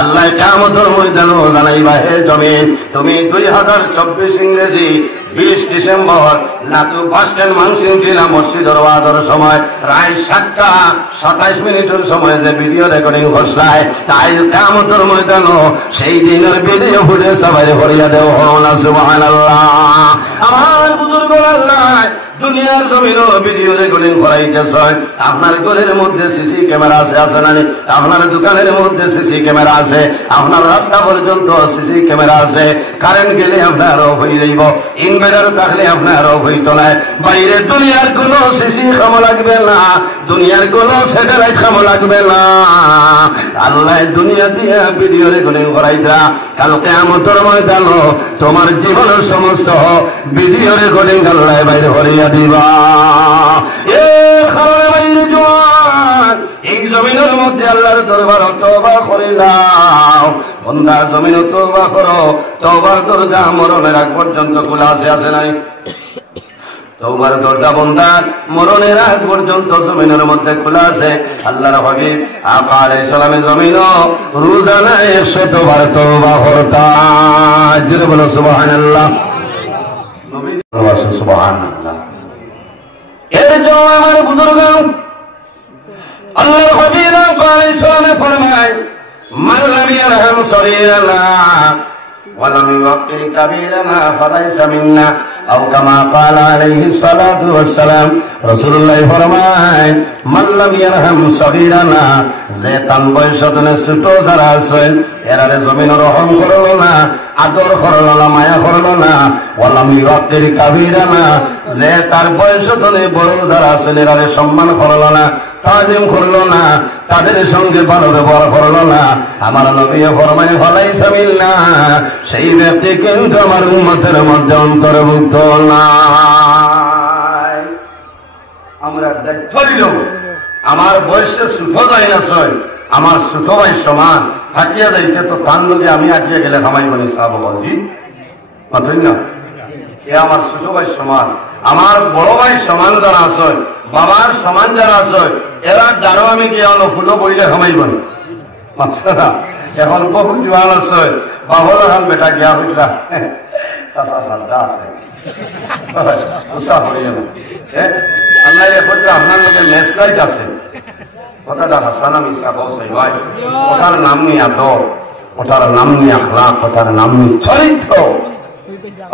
আল্লাহ কিয়ামতের ময়দানে জানাইবা, হে জমিন, তুমি 2024 ইংরেজি 20 December Latu bus stand Mansingh টিলা মসজিদের ওয়াজের সময় রাত 7টা 27 মিনিটের সময় যে ভিডিও রেকর্ডিং ঘোষণায়, তাই কিয়ামতের ময়দানে সেই দিনের ভিডিও ফুটেজ সবাই ভরিয়া দেও। সুবহানাল্লাহ। আমার বুজুর্গরা আল্লাহ দুনিয়ার জমিনও ভিডিও রেকর্ডিং করাইতেছে। আপনার ঘরের মধ্যে সিসি ক্যামেরা আছে না? আপনার দোকানের মধ্যে সিসি ক্যামেরা আছে, আপনার রাস্তা পর্যন্ত সিসি ক্যামেরা আছে। কারেন্ট গেলে আপনার অফ হয়ে যাইব, ইনভার্টার থাকলে আপনার অফ হইত না। বাইরে দুনিয়ার কোনো সিসি কামো লাগবে না, দুনিয়ার কোনো স্যাটেলাইট কামো লাগবে না। আল্লাহ দুনিয়া দিয়া ভিডিও রেকর্ডিং করাইতা, কাল কিয়ামতের ময়দানে তোমার জীবনের সমস্ত ভিডিও রেকর্ডিং আল্লাহ বাইরে ভরিয়া দিবা। এই জমিনের মধ্যে আল্লাহর দরবার তওবা করিলাম। বন্দা জমিন তওবা করো, তওবার দরজা মরণের আগ পর্যন্ত খোলা আছে নাই? তওবার দরজা বন্দার মরণের আগ পর্যন্ত জমিনের মধ্যে খোলা আছে। আল্লাহর হাবিব আকা আলাইহিস সালামের জমিন রোজানা 100 বার তওবা করতেন। জোরে বলো সুবহানাল্লাহ। নবী বলেন সুবহানাল্লাহ। এর জন্য আমার বুজুর্গ আল্লাহর হাবিব আকা আলাইহিস সালাম ফরমায়, মান লাম ইয়ারহাম সগীরানা ওয়া লাম ইউক্কির কাবীরানা ফালাইসা মিন্না, আও কামা ক্বালা আলাইহিস সালাতু ওয়াস সালাম। রাসূলুল্লাহ ফরমায়, মান লাম ইয়ারহাম সগীরানা, যে তান বয়সতনে ছোট যারা আছে এরারে জমিন রহম করলো না, আদর করলো না, মায়া করলো না। ওয়া লাম ইউক্কির কাবীরানা, যে তার বয়সতনে বড় যারা আছে এরারে সম্মান করলো না, তাজিম করলো না, তাদের সঙ্গে ভালো ব্যবহার করলো না। আমার নবী ফরমায়, ফালাইসা মিন্না, সেই ব্যক্তি কিন্তু আমার উম্মতের মধ্যে অন্তর্ভুক্ত না। আমরা দায়িত্ব নিল, আমার বয়সে ছোট যাই না ছয়, আমার ছোট ভাই সমান হাঁটিয়া যাইতে তো তার লোকে আমি হাঁটিয়া গেলে খামাই বলি সাহাব বলছি মাথই না। এ আমার ছোট ভাই সমান, আমার বড় ভাই সমান যারা আছে, বাবার সমান যারা আছে, এরা দ্বারো আমি কি আনো ফুলো বইলে খামাই বলি আচ্ছা না। এখন বহু জোয়ান আছে, বাবর এখন বেটা গিয়া হইলা চাচা সাদা আছে উৎসাহ করিয়ে না। আল্লাহ আপনার লোকের মেসলাইট আছে, কথাটা হাসানা মিশা বসে ভাই, কথার নাম নিয়ে আদর, কথার নাম নিয়ে আখলাক, কথার নাম নিয়ে চরিত্র।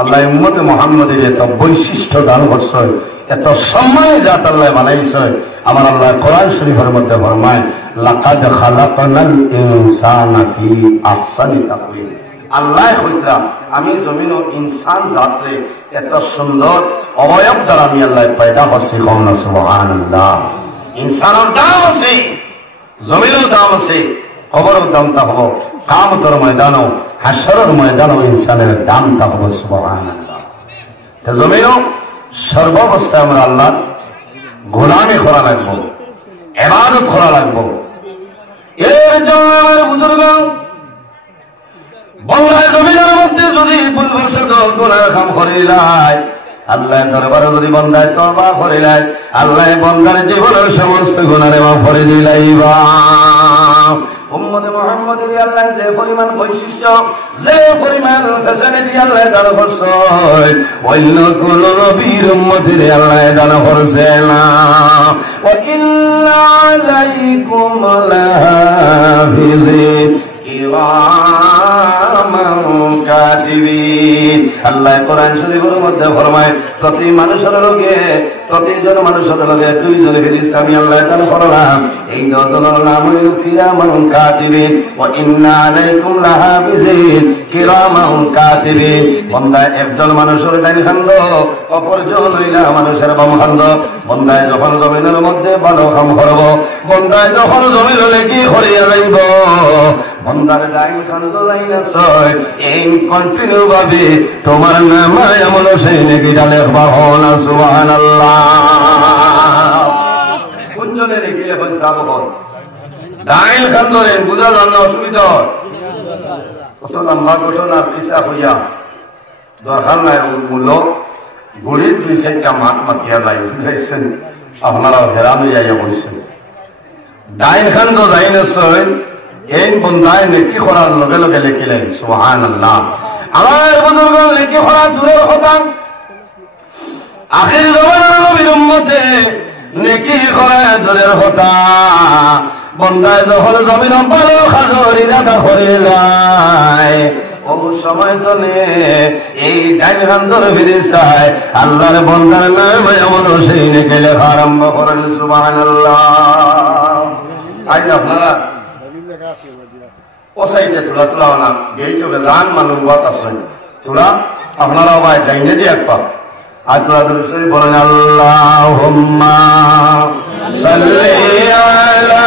আল্লাহ উম্মতে মুহাম্মদের এত বৈশিষ্ট্য দান করছে, এত সম্মানী জাত আল্লাহ বানাইছে। আমার আল্লাহ কোরআন শরীফের মধ্যে ফরমায়, লাকাদ খালাকনাল ইনসানা ফি আহসানি তাকওয়িম। আল্লাহ কইতা আমি জমিন ও ইনসান জাতরে এত সুন্দর অবয়ব দ্বারা আমি আল্লাহ পয়দা করছি। কওনা সুবহানাল্লাহ। ইনসানের দাম আছে, জমিনের দাম আছে, কবরের দামটা হবো কিয়ামতের ময়দানও, হাশরের ময়দানও ইনসানের দামটা হবো। সুবহানাল্লাহ। তা জমিনও সর্বাবস্থায় আমরা আল্লাহ গোলামি করা লাগবো, ইবাদত করা লাগবো। এর জন্য আমার বুজুর্গ বাংলায় জমিনের মধ্যে যদি ভুলবশত গুনাহ কাম করিলাই, আল্লাহ দরবারে যদি বন্দায় তওবা করিলাই, আল্লাহ বন্দার জীবনের সমস্ত গুনাহ মাফ করে দিলাইবা। উম্মতে মুহাম্মদের আল্লাহ যে পরিমাণ বৈশিষ্ট্য, যে পরিমাণ ফ্যাসিলিটি আল্লাহ দান করছে, অন্য কোন নবীর উম্মতের আল্লাহ দান করছে না। ওয়া ইন্না আলাইকুম লাহাফিজিন কিরামান কাতিবিন। আল্লাহ কোরআন শরীফের মধ্যে ফরমায়, প্রতি মানুষের লোকে, প্রতিজন মানুষের লোকে 2 জন ফেরেশতা আমি আল্লাহ দান করলাম। এই 2 জনের নাম হলো কিরামান কাতিবিন। ওয়া ইন্না আলাইকুম লাহাফিজিন কিরামান কাতিবিন। বান্দা একজন মানুষের ডান খান্দ, অপরজন হইলা মানুষের বাম খান্দ। বান্দায় যখন জমিনের মধ্যে ভালো কাম করব, বান্দায় যখন জমির লেগি করিয়া যাইব, বান্দার ডান খান্দ লাইনা ছয়, এই কন্টিনিউ ভাবে তোমার নামায় আমল সেই নেকিটা লেখবা। হনা সুবহানাল্লাহ। কোনজনে লিখিলে হয় সাবহর ডাইল খান্দরেন বুঝা জান না, অসুবিধা কত লম্বা ঘটনার কিসা হইয়া দরকার নাই। মূল্য গুড়ির 2-4টা মাঠ মাতিয়া যায়, বুঝাইছেন? আপনারা হেরান হইয়া বলছেন ডাইল খান্দ যাই না ছয়, এই বন্দায় নেকি করার লগে লগে লিখিলেন সুবহানাল্লাহ। আমার বুজুর্গ নেকি করা দূরের কথা, আখির জমানার নবীর উম্মতে নেকি করা দূরের কথা। বন্দায় যখন জমিন ভালো খাজর ইরাদা করে যায়, সময় তো এই ডাইন হান্দর ফিরিস্তায় আল্লাহর বন্দার নামে এমন সেই নেকি লেখা আরম্ভ করেন সুবহানাল্লাহ। আজ আপনারা ও সাইডে তোলা তোলা না গেইট যান মানুষ বাত আসেন তোলা আপনারা ভাই ডাইনে দিয়ে এক পাব আর তোলা দরুদ বলেন আল্লাহুম্মা সাল্লি আলা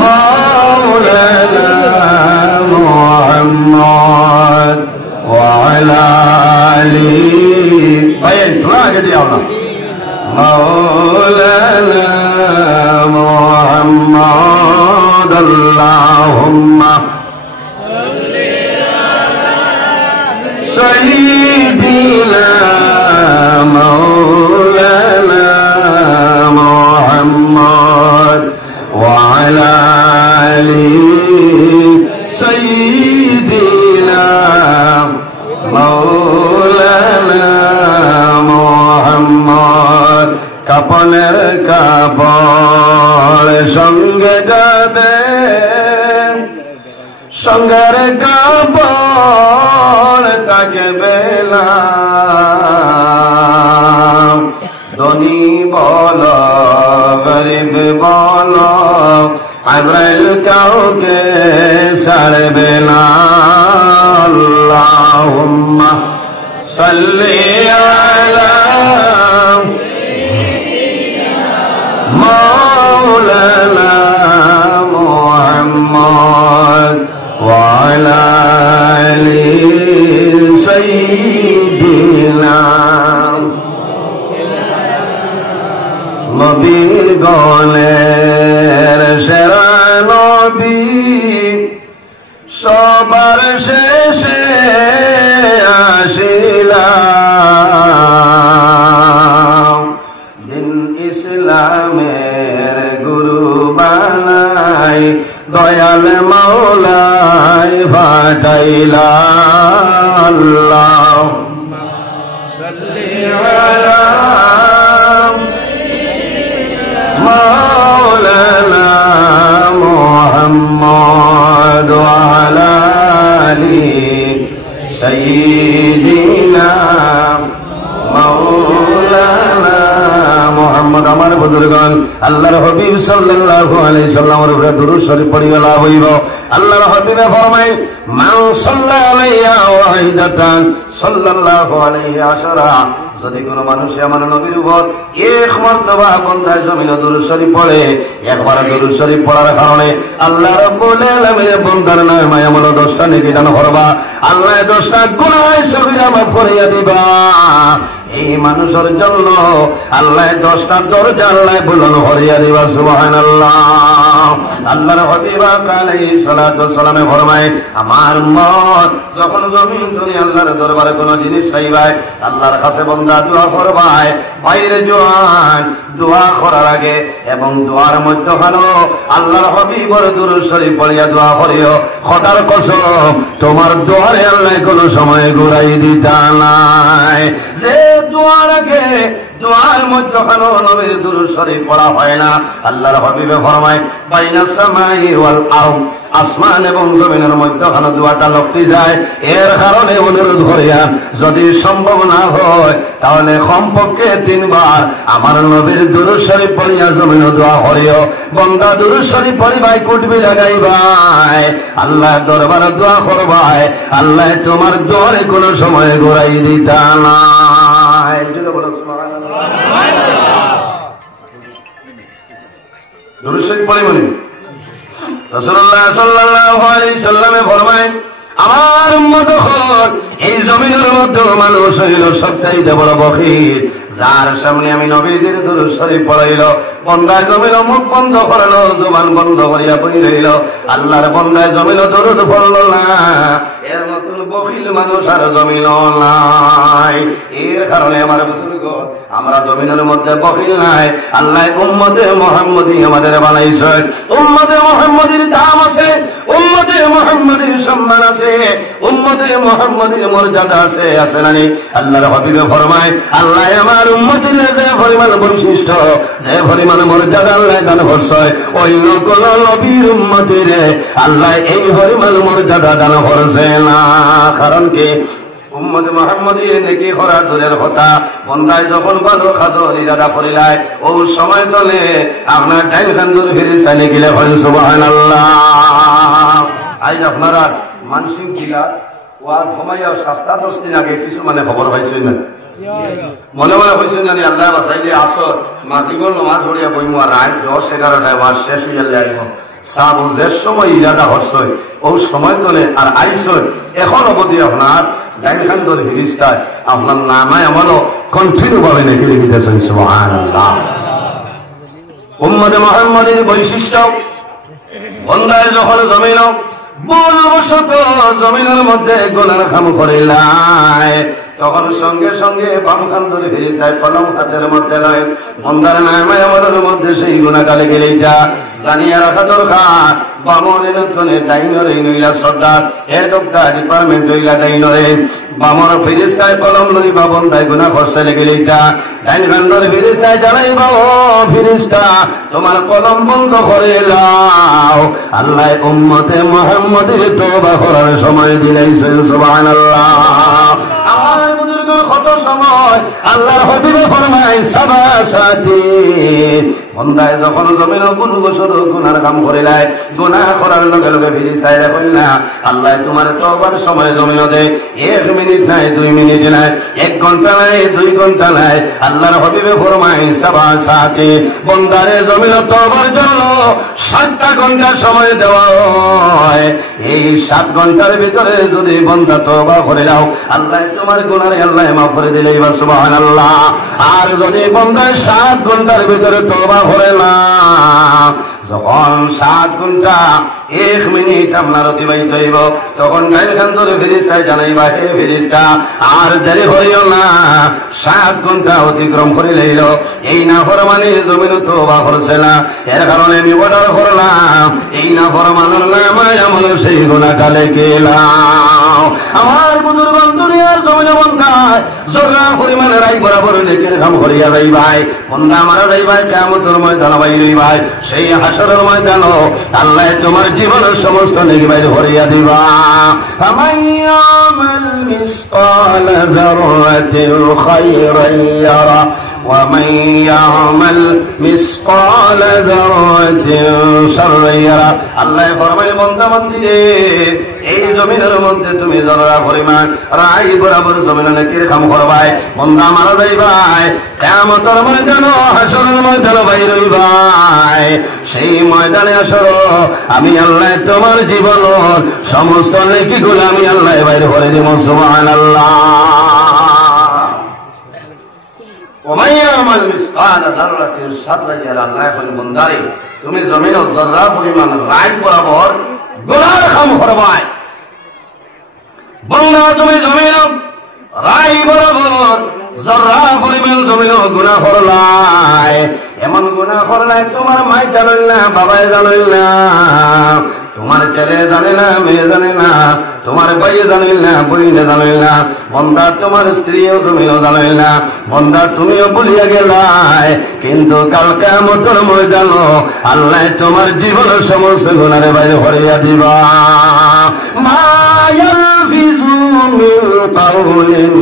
মাওলানা মুহাম্মদ ওয়া আলা আলি ভাই তোলা আগে দিও না মাওলানা মুহাম্মদ আল্লাহুম্মা সাল্লি আলা সাইয়্যিদিনা মাওলানা মুহাম্মদ ওয়া আলা আলি সাইয়্যিদিনা মাওলানা মুহাম্মদ। কাপনের কাপড় সঙ্গে যাবে, সঙ্গের কাপড় তাকে বেলা, ধনী বল গরিব বল আজরাইল কাউকে ছাড়বে না। আল্লাহুম্মা সাল্লি আলা মাওলানা মুহাম্মদ ওয়া আলা আলি সাইয়্যিদিনা। নবী গলের সেরা নবী সবার শেষে আসিলা, দিন ইসলামের গুরু বানাই দয়াল মাওলাই ফাটাইলা। আল্লাহুম্মা সাল্লি আলা মাওলানা মুহাম্মদ ওয়া আলা আলি সাইয়্যিদিনা মাওলানা মুহাম্মদ। আমার বুজুর্গণ আল্লাহর হাবিব সাল্লাল্লাহু আলাইহি সাল্লামের উপরে দুরূদ শরীফ পড়িয়া লাভ হইব। আল্লাহর হাবিবে ফরমায় মান সাল্লা আলাইয়া ওয়াহিদাতান সাল্লাল্লাহু আলাইহি আশরা। যদি কোন মানুষ আমার নবীর উপর এক মর্তবা বন্দায় জমিনে দুরূদ শরীফ পড়ে, একবার দুরূদ শরীফ পড়ার কারণে আল্লাহ রাব্বুল আলামিন বন্দার নামে আমল 10টা নেকি দান করবা, আল্লাহ 10টা গুনাহ সগীরা মাফ করিয়া দিবা। এই মানুষের জন্য আল্লাহ 10টা দরজা আল্লাহ বুলন্দ করিয়া দিবা। সুবহানাল্লাহ। আল্লাহর হাবিব আলাইহিস সালাতু ওয়াস সালামে ফরমায় আমার উম্মত যখন জমিন দুনিয়া আল্লাহর দরবারে কোন জিনিস চাইবাই, আল্লাহর কাছে বান্দা দোয়া করবাই, বাইরে জোয়ান দোয়া করার আগে এবং দোয়ার মধ্যখানে আল্লাহর হাবিবের দুরূদ শরীফ পড়িয়া দোয়া করিও। খোদার কসম তোমার দোয়ারে আল্লাহ কোন সময় ঘুরাই দিতা নাই। যে দোয়ার আগে দোয়ার মধ্যখানে নবীর দুরূদ শরীফ পড়া হয় না, আল্লাহর হাবিবে ফরমায় বাইনাস সামাই ওয়াল আরদ, আসমান এবং জমিনের মধ্যখানে দোয়াটা লটকে যায়। এর কারণে অনুরোধ করিয়া যদি সম্ভব না হয় তাহলে কমপক্ষে 3 বার আমার নবীর দুরূদ শরীফ পড়িয়া জমিনে দোয়া করিও। বান্দা দুরূদ শরীফ পড়িবাই কুটবি লাগাইবাই, আল্লাহর দরবারে দোয়া করবাই, আল্লাহ তোমার দোয়ারে কোনো সময় ঘুরাই দিতা না। দুরূদ শরীফ পড়ি মানে রাসূলুল্লাহ সাল্লাল্লাহু আলাইহি সাল্লামে ফরমায় আমার উম্মত হল এই জমিনের মধ্যে মানুষ হইল সবচাইতে বড় বখির, যার সামনে আমি নবীজির দুরূদ শরীফ পড়াইল, বন্দায় জমিল মুখ বন্ধ করলো, জবান বন্ধ করিয়া বই রইল, আল্লাহর বন্দায় জমিল দরুদ পড়ল না, এর মতন বখিল মানুষ আর জমিল নাই। এর কারণে আমার বুজুর্গ, আমরা জমিনের মধ্যে বখিল নাই। আল্লাহ উম্মতে মুহাম্মদী আমাদের বানাইছে, উম্মতে মুহাম্মদীর দাম আছে, উম্মতে মুহাম্মদীর সম্মান আছে, উম্মতে মুহাম্মদীর মর্যাদা আছে, আছে না নেই? আল্লাহর হাবিবে ফরমায়, আল্লাহ আমার উম্মতের যে পরিমাণ বৈশিষ্ট্য, যে পরিমাণ মর্যাদা আল্লাহ দান করছে, অন্য কোন নবীর উম্মতের আল্লাহ এই পরিমাণ মর্যাদা দান করছে না। কারণ কি? উম্মতে মুহাম্মদীর নেকি করা দূরের কথা, বন্দায় যখন বাদো খাজর ইরাদা করিলায়, ও সময় তলে আপনার ডাইন খান্দুর ফেরেশতা লিখিলে হয় সুবহানাল্লাহ। আজ আপনারা মানসিক জিলা ওয়াজ ঘুমাইয়া ৭-১০ দিন আগে কিছু মানে খবর পাইছেন না? মনে মনে হয়েছেন জানি আল্লাহ বাসাইলে আসর মাগরিবের নামাজ পড়িয়া বইমু আর রাত ১০-১১টায় মাস শেষ হইয়া যাইব। সাবু যে সময় ইরাদা হরছই ও সময় তলে আর আইসই, এখন অবধি আপনার ডাইন খান্দুর ফেরেশতায় আপনার নামায় আমলও কন্টিনিউ ভাবে নেকি লিখিতেছেন সুবহানাল্লাহ। উম্মতে মুহাম্মদীর বৈশিষ্ট্য, বন্দায় যখন জমিন ভুলবশত জমিনের মধ্যে গুনার কাম করিলায়, তখন সঙ্গে সঙ্গে বাম কান ধরে ফেরেশতায় কলম হাতের মধ্যে লয়, বন্দার নামায় আমলের মধ্যে সেই গুনাহটা লিখে লইতা। জানিয়া রাখা দরকার, বামনের থনে ডাইনরে নইলা সর্দার, এডকটা ডিপার্টমেন্ট হইলা ডাইনরে, বামর ফেরেশতায় কলম লইবা বন্দায় গুনাহ করছে লিখে লইতা। ডাইন কান ধরে ফেরেশতায় জানাইবা, ও ফেরেশতা তোমার কলম বন্ধ করে লাও, আল্লাহ উম্মতে মুহাম্মদের তওবা করার সময় দিলাইছেন সুবহানাল্লাহ। আমার বুজুর্গ কত সময় আল্লাহর হাবিবে ফরমায়, সাবাসাতি বন্দায় যখন জমিন ভুলবশত গুনার কাম করিলায়, গুনাহ করার লগে লগে ফেরেশতায় কই না, আল্লাহ তোমার তওবার সময় জমিন দে 1 মিনিট নাই, 2 মিনিট নাই, 1 ঘন্টা নাই, 2 ঘন্টা নাই। আল্লাহর হাবিবে ফরমায়, সাবাসাতি বন্দারে জমিন তওবার জন্য 7টা ঘন্টা সময় দেওয়া হয়। এই 7 ঘন্টার ভিতরে যদি বন্দা তওবা করে নাও, আল্লাহ তোমার গুনাহ আল্লাহ মাফ করে দিলেই বা সুবহানাল্লাহ। আর যদি বন্দা 7 ঘন্টার ভিতরে তওবা করে না, যখন 7 ঘন্টা 1 মিনিট আপনার অতিবাহিত হইব, তখন গাইল খান ধরে ফেরেশতায় জানাইবা, হে ফেরেশতা আর দেরি হইও না, 7 ঘন্টা অতিক্রম করে লইল, এই না ফরমানে জমিন তওবা করছে না, এর কারণে আমি অর্ডার করলাম এই না ফরমানের নামায় আমল সেই গুনাহটা লিখে লাও। আমার বুজুর্গ দুনিয়ার জমিনে বন্দায় জরা পরিমাণে রাই বরাবর নেকের কাম করিয়া যাইবাই, বন্দা মারা যাইবাই, কিয়ামতের ময়দানে বাইরিবাই, সেই হাসরের ময়দানে আল্লাহ তোমার জীবনের সমস্ত নেকি বাইর করিয়া দিবা। ফামাইয়ামাল মিসকাল যাররাতিন খায়রান ইয়ারা ومن يعمل مثقال ذرة شرا يره। আল্লাহ ফরমায়, বান্দা বান্দি রে, এই জমিনের মধ্যে তুমি যারা পরিমাণ রাই বরাবর জমিনে নেকির কাম করবাই, বান্দা মারা যাইবাই, কিয়ামতের ময়দানে হাসরের ময়দানে বাইর হইবাই, সেই ময়দানে হাসর আমি আল্লাহ তোমার জীবনের সমস্ত নেকিগুলো আমি আল্লাহ বাইর করে দিব সুবহানাল্লাহ। তুমি জমিন জর্রা পরিমাণ রাই বরাবর গুনার কাম করবাই, বন্দা তুমি জমিন রাই বরাবর জর্রা পরিমাণ জমিন গুনাহ করলাই, এমন গুনাহ করলাই তোমার মাই জানেন না, বাবাই জানেন না, তোমার ছেলে জানে না, মেয়ে জানে না, তোমার ভাই জানে না, বইনে জানে না, বন্দা তোমার স্ত্রীও জমিনও জানে না, বন্দা তুমিও ভুলিয়া গেলাই, কিন্তু কাল কিয়ামতের ময়দানে আল্লাহ তোমার জীবনের সমস্ত গুনারে বাইরে করিয়া দিবা। মা ইয়ালফিজু মিন কাউলিন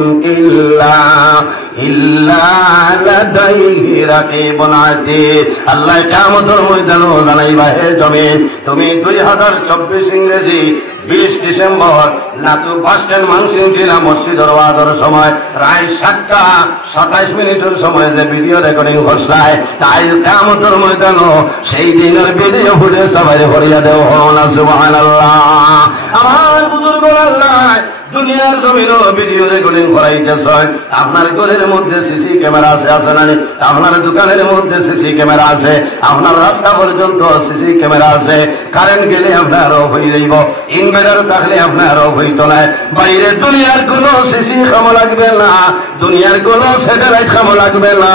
ইল্লা লাদাইহি রাকিবুন আতীদ। আল্লাহ কিয়ামতের ময়দানে জানাইবা, হে জমিন তুমি 2024 ইংরেজি 20 ডিসেম্বর লাতু বাস স্ট্যান্ড মানসিংটিলা মসজিদের ওয়াজের সময় রায় 7টা 27 মিনিটের সময় যে ভিডিও রেকর্ডিং করছলাই, তাই কিয়ামতের ময়দানে সেই দিনের ভিডিও ফুটেজ সবাই করিয়া দেও না সুবহানাল্লাহ। আমার বুজুর্গ আল্লাহ দুনিয়ার জমিনও ভিডিও রেকর্ডিং করাইতেছেন। আপনার ঘরের মধ্যে সিসি ক্যামেরা আছে না? আপনার দোকানের মধ্যে সিসি ক্যামেরা আছে, আপনার রাস্তা পর্যন্ত সিসি ক্যামেরা আছে। কারেন্ট গেলে আপনার অফ হয়ে যাইব, ইনভার্টার থাকলে আপনার অফ হইত না। বাইরে দুনিয়ার কোন সিসি খাম লাগবে না, দুনিয়ার কোন স্যাটেলাইট খাম লাগবে না।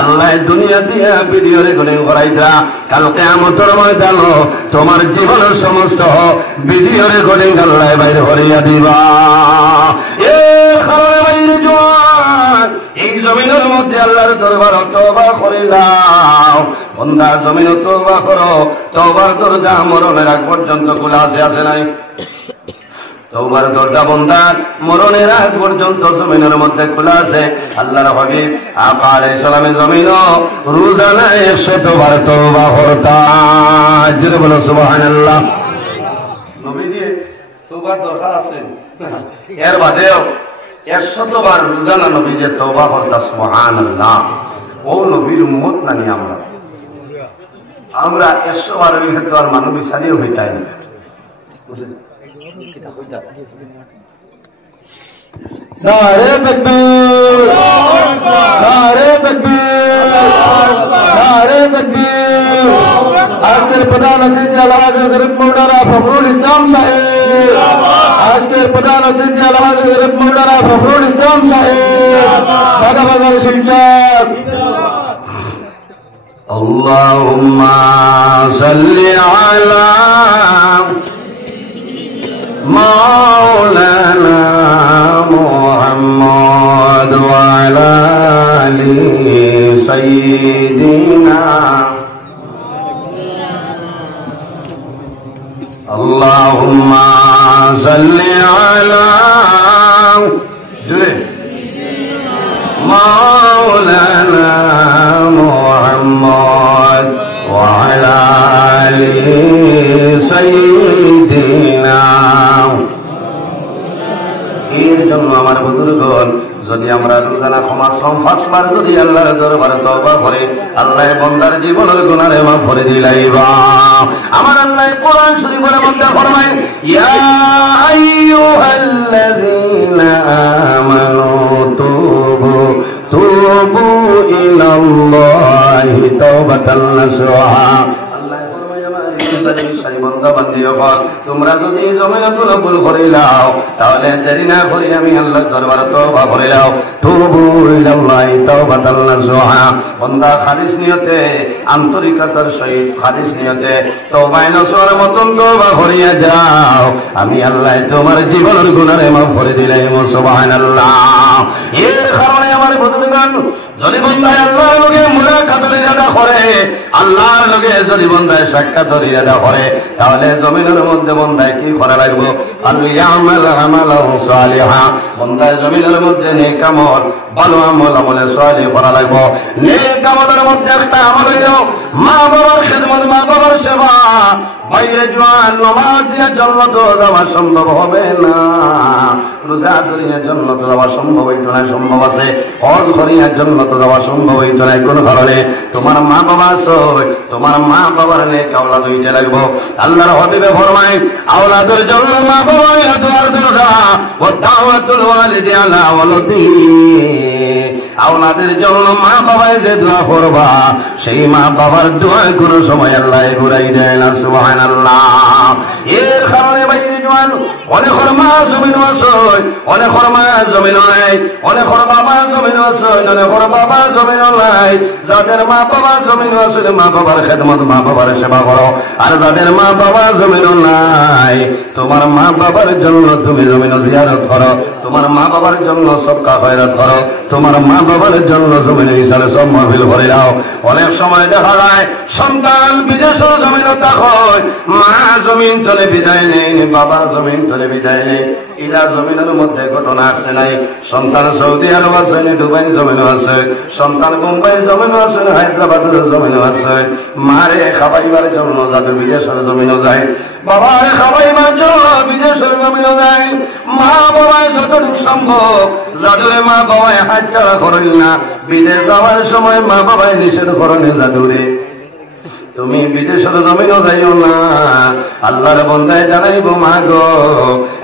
আল্লাহ দুনিয়া দিয়া ভিডিও রেকর্ডিং করাইতা কাল কিয়ামতের ময়দানে তোমার জীবনের সমস্ত ভিডিও রেকর্ডিং আল্লাহ বাইরে করিয়া দিবা। এর কারণে বাইরে জোয়ান এই জমিনের মধ্যে আল্লাহর দরবার তওবা করিলাম। বান্দা জমিন তওবা করো, তওবার দরজা মরণের আগ পর্যন্ত খোলা আছে নাই? তওবার দরজা বান্দার মরণের আগ পর্যন্ত জমিনের মধ্যে খোলা আছে। আল্লাহর হাবিব আকা আলাইহিস সালামের জমিনও রোজানা 100 বার তওবা করতেন। জোরে বলো সুবহানাল্লাহ। নবীজি তওবার দরকার আছে, এর বাদেও 100 বার রোজানা নবীজি তওবা করতেন। সুবহানাল্লাহ। ও নবীর উম্মত নানি আমরা 100 বার হয়তো আর মানব বিচারিও হইতাই না। নারে তাকবীর, নারে তাকবীর, নারে তাকবীর। আজকের প্রধান অতিথি আলহাজ হযরত মাওলানা ফখরুল ইসলাম সাহেব, আজকের প্রধান অতিথি আলহাজ হযরত মাওলানা ফখরুল ইসলাম সাহেব বাগাবাজার শিলচর। আল্লাহুম্মা সাল্লি আলা মাওলানা মুহাম্মদ ওয়া আলা আলি সাইয়্যিদিনা। আল্লাহুম্মা সাল্লি আলা মাওলানা মুহাম্মদ ওয়া আলা আলি সাইয়্যিদিনা। এর জন্য আমার বুজুর্গগণ, যদি আমরা রোজানা ক্ষমাশ্রম 5 বার যদি আল্লাহর দরবারে তওবা করি, আল্লাহ বান্দার জীবনের গুনাহ মাফ করে দিলাইবা। আমার আল্লাহ কোরআন শরীফের মধ্যে ফরমায়, ইয়া আইয়ুহাল্লাযীনা আমানু তুবু ইলাল্লাহি তাওবাতান নাসুহা। তোমরা যদি জমিনে কোনো ভুল করিলাও তাহলে দেরি না করি আমি আল্লাহর দরবারে তওবা করিলাও। তুবু ইলাল্লাহি তাওবাতান নাসুহা। বান্দা খালিস নিয়তে, আন্তরিকতার সহিত খালিস নিয়তে তওবায়ে নসুহার মতন তওবা করিয়া যাও, আমি আল্লাহ তোমার জীবনের গুনাহ মাফ করে দিলাম। সুবহানাল্লাহ। এর কারণে আমার বুজুর্গগণ, যদি বান্দায় আল্লাহর লগে মুলাকাতের ইরাদা করে, আল্লাহর লগে যদি বান্দায় সাক্ষাতের ইরাদা করে, তাহলে জমিনের মধ্যে বান্দায় কি করা লাগবে? আল্লিয়ামাল আমালান সালিহা। বান্দায় জমিনের মধ্যে নেক আমল, ভালো আমল, আমলে সালিহ করা লাগবে। নেক আমলের মধ্যে একটা আমল হইল মা বাবার খিদমত, মা বাবার সেবা। বাইরে জোয়ান নামাজ দিয়ে জান্নাত যাওয়া সম্ভব হবে না, রোজা ধরিয়া জান্নাত যাওয়া সম্ভব হইতো না, সম্ভব আছে। হজ করিয়া জান্নাত যাওয়া সম্ভব হইতো না। কোন কারণে? তোমার মা বাবা আছে, তোমার মা বাবার নেক আওলাদ হইতে লাগবে। আল্লাহর হাবিবে ফরমায়, আওলাদের জন্য মা বাবা দোয়ার দরজা, ওয়া দাওয়াতুল ওয়ালিদি আলা ওয়ালাদি। আওলাদের জন্য মা বাবায় যে দোয়া করবা, সেই মা বাবার দোয়া কোনো সময় আল্লাহ ঘুরাই দেয় না। সুবহানাল্লাহ। এর কারণে বাইরে জোয়ান অনেক মা জমিন আছে, অনেক মা জমিন নাই, অনেক বাবা জমিন আছে, অনেক বাবা জমিন নাই। যাদের মা বাবা জমিন আছে, মা বাবার খেদমত, মা বাবার সেবা করো। আর যাদের মা বাবা জমিন নাই, তোমার মা বাবার জন্য তুমি জমিন জিয়ারত করো, তোমার মা বাবার জন্য সদকা খয়রাত করো, তোমার মা বাবার জন্য জমিনে ইসালে সব মাহফিল করে দাও। অনেক সময় দেখা যায় সন্তান বিদেশের জমিনে থাকে, মা জমিন তলে বিদায় নেই, বাবা জমিন তলে বিদায় নেই। ইলা জমিনের মধ্যে ঘটনা আছে নাই? সন্তান সৌদি আরব আছে, দুবাই জমিনও আছে, সন্তান মুম্বাই জমিনও আছে, হায়দ্রাবাদের জমিনও আছে। মারে খাবাইবার জন্য যাদের বিদেশের জমিনও যায়, বাবারে খাবাইবার জন্য বিদেশের জমিনও যায়। মা বাবায় যতটুকু সম্ভব, যাদের মা বাবায় হাত ছাড়া করেন না, বিদেশ যাওয়ার সময় মা বাবায় নিষেধ করেন যাদুরে। তুমি বিদেশের জমিনও যাইও না। আল্লাহর বন্দায় জানাইব মা গো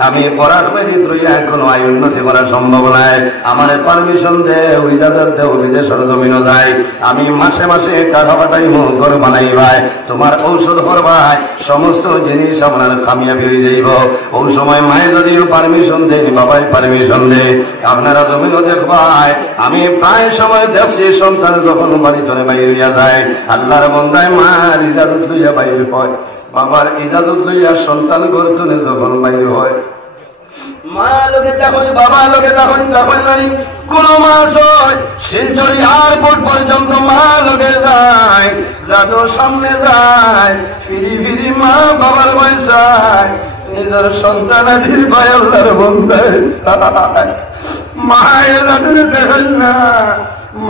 আমি পড়ার বাইরে তুইয়া এখনো আয় উন্নতি করা সম্ভব নাই, আমার পারমিশন দেও, ইজাজত দেও, বিদেশের জমিনও যাই, আমি মাসে মাসে টাকা পাঠাইব, ঘর বানাই ভাই, তোমার ঔষধ করবাই, সমস্ত জিনিস আপনার কামিয়াবি হয়ে যাইব। ওই সময় মায়ে যদিও পারমিশন দেয়, বাবাই পারমিশন দেয়, আপনারা জমিনও দেখবাই। আমি প্রায় সময় দেখছি সন্তান যখন বাড়ি ধরে বাইরে হইয়া যায়, আল্লাহর বন্দায় মার ইজাজত লইয়া বাইরে হয়, বাবার ইজাজত লইয়া সন্তান গর্তনে যখন বাইরে হয়, মা লোকে তখন বাবা লোকে তখন তখন জানি কোন মাস হয় শিলচর এয়ারপোর্ট পর্যন্ত মা লোকে যায়, যাদের সামনে যায় ফিরি ফিরি মা বাবার বয়সায় নিজের সন্তানাদির ভাই আল্লাহর বন্দায় মায়ের যাদের দেখেন না,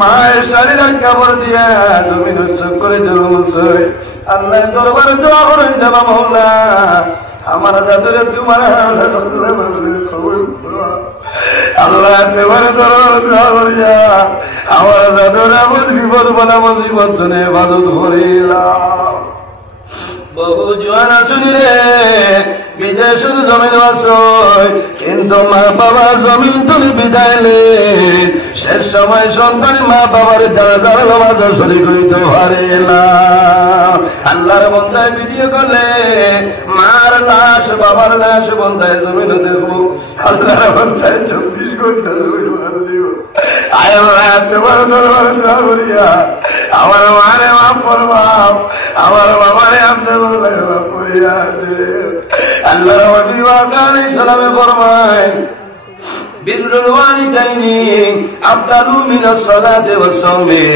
মায়ের শারীর কাপড় দিয়া জমিন চোখ করে জমছয়, আল্লাহ দরবারে দোয়া করেন যাবা মৌলা আমার যাদের তোমার আল্লাহ তোমার দরবারে দোয়া করিয়া আমার যাদের আমার বিপদ বলা মুসিবত ধনে বাদত করিলাম। বহু জোয়ান আসুনি রে বিদেশের জমিন আসয়, কিন্তু মা বাবা জমিন তুমি বিদায়লে শেষ সময় সন্তান মা বাবার জানাজার নামাজ শরীক হইতে পারে না। আল্লাহর বন্দায় ভিডিও করলে মার লাশ বাবার লাশ বন্দায় জমিন দেখবো, আল্লাহর বন্দায় 24 ঘন্টা জমিন দিব। আয় আল্লাহ তোমার দরবারে দোয়া করিয়া আমার মারে মাফ করবাম, আমার বাবারে আপনি বললেন মাফ করিয়া দে। আল্লাহর নবী আলাইহিস সালামে ফরমায় বিররুল ওয়ালিদাইনি আফদালু মিনাস সালাতি ওয়াস সাওমি,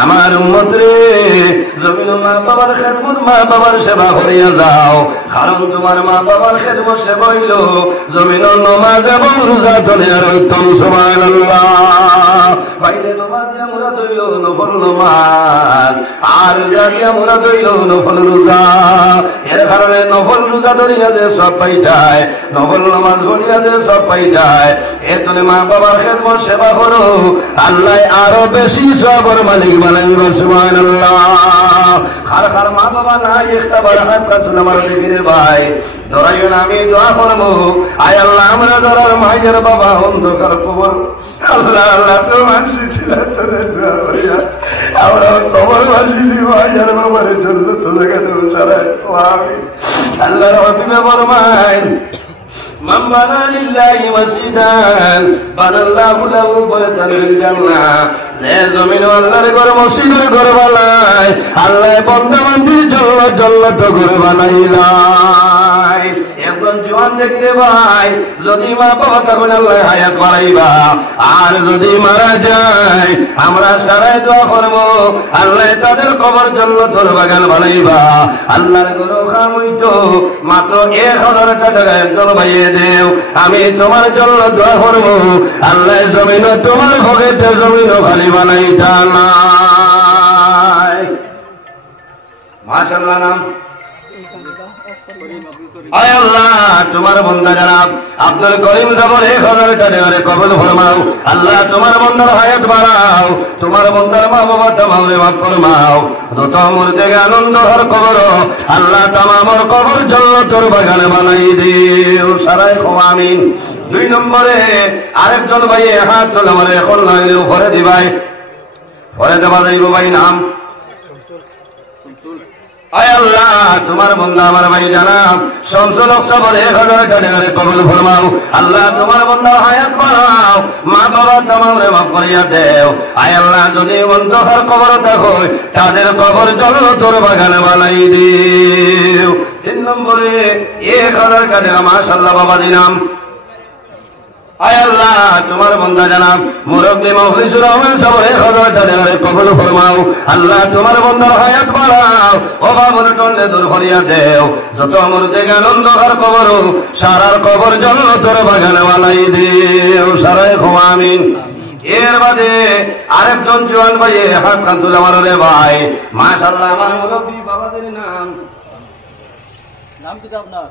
আমার উম্মত রে জমিন মা বাবার খেদমত মা বাবার সেবা করিয়া যাও, কারণ তোমার মা বাবার খেদমত সেবা হইল জমিন নামাজ এবং রোজা ধরে আর উত্তম। সুবহানাল্লাহ। বাইরে নামাজ দিয়া মুরাদ হইল নফল নামাজ, আর রোজা দিয়া মুরাদ হইল নফল রোজা। এর কারণে নফল রোজা ধরিয়া যে সব পাইতায়, নফল নামাজ পড়িয়া যে সব পাইতায়, এতনে মা বাবার খেদমত সেবা করো, আল্লাহ আরো বেশি সবর মালিক বানাইবা। সুবহানাল্লাহ। খার খার মা বাবা নাই একটা বড় হাত কাতুন আমার দিকে ভাই ধরাইও না, আমি দোয়া করবো আয় আল্লাহ আমরা ধরার মায়ের বাবা অন্ধকার কবর আল্লাহ আল্লাহ তো মানুষ চলে দোয়া করিয়া আমরা কবর বাসি মায়ের বাবার জন্য তো জায়গা দেবো সারা আমি আল্লাহর হাবিবে ফরমায় মান বানা লিল্লাহি মসজিদান বানাল্লাহু লাহু বাইতান ফিল জান্নাহ, যে জমিন আল্লাহর ঘর মসজিদের ঘর বানায় আল্লাহ বান্দা বান্দির জন্য জান্নাত ঘর বানাইলাই। একজন জওয়ান দেখলে ভাই যদি মা বাবা তখন আল্লাহ হায়াত বাড়াইবা, আর যদি মারা যায় আমরা সারাই দোয়া করবো আল্লাহ তাদের কবর জান্নাতের বাগান বানাইবা। আল্লাহর ঘর খাম হইতো মাত্র 1000 টাকা একজন ভাইয়ে দেও, আমি তোমার জন্য দোয়া করবো আল্লাহ জমিন তোমার ভোগেতে জমিন খালি বানাইতা নাই। মাশাআল্লাহ। নাম আয় আল্লাহ তোমার বন্দা জানাব আব্দুল করিম সাহেবের 1000 টাকা কবুল ফরমাও, আল্লাহ তোমার বন্দার হায়াত বাড়াও, তোমার বন্দার মা বাবা তামামরে মাফ ফরমাও, যত মুর্দেগে আনন্দ হর কবর আল্লাহ তামামর কবর জান্নাতের বাগান বানাই দিও সারাই আমিন। 2 নম্বরে আরেকজন ভাই হাত তোলে আমারে এখন লাইলে উপরে দিবাই, পরে দেবা যাইব ভাই নাম আয় আল্লাহ তোমার বন্দা আমার ভাই জানাব শামসুল হক সাহেবের 1000 টাকা কবুল ফরমাও, আল্লাহ তোমার বন্দার হায়াত বাড়াও, মা বাবা তামামরে মাফ করিয়া দেও। আয় আল্লাহ যদি অন্ধকার কবর থাকো তাদের কবর জান্নাতের বাগান বানাই দিও। 3 নম্বরে 1000 টাকা মাশাআল্লাহ বাবাজি নাম আয় আল্লাহ তোমার বন্দা জানাব মুরব্বি মুখলিসুর রহমান সাহেবের 1000 টাকা কবুল ফরমাও, আল্লাহ তোমার বন্দার হায়াত বাড়াও, অভাব অনটনে দূর করিয়া দেও, যত মুর্দে গেল অন্ধকার কবর সারার কবর জান্নাতের বাগান বানাই দিও সারাই আমিন। এর বাদে আরেকজন জওয়ান ভাই হাত খান তুলে আমার রে ভাই মাশাআল্লাহ আমার মুরব্বি বাবাদের নাম কি আপনার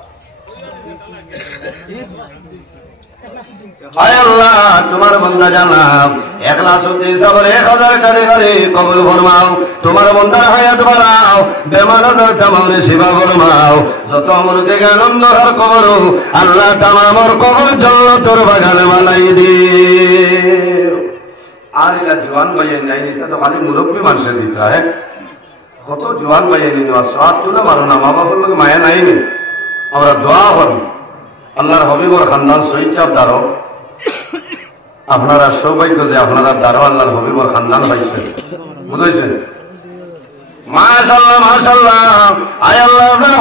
আয় আল্লাহ তোমার বান্দা জানাব ইখলাসউদ্দিন সাহেবের 1000 টাকা করে কবুল ফরমাও, তোমার বান্দার হায়াত বাড়াও, বেমার আজার তামামে শিফা ফরমাও, যত মুরগে আনন্দ আর কবর আল্লাহ তামামর কবর জান্নাতের বাগানে বানাই দিও। আর এটা জওয়ান ভাইয়ের নাই, এটা তো খালি মুরব্বী মানুষের দিতে হয়। কত জওয়ান ভাইয়ের নিয়ে সব তুলে মারো না, মা বাবার লোক মায়া নাই। আমরা দোয়া করি আল্লাহর হবিবর খানদান শহীদ সাহেব দ্বারো আপনারা সৌভাগ্য যে আপনারা দ্বারো আল্লাহর হবিবর খানদান পাইছেন, বুঝেছেন? মাশাআল্লাহ মাশাআল্লাহ। আয় আল্লাহ আপনার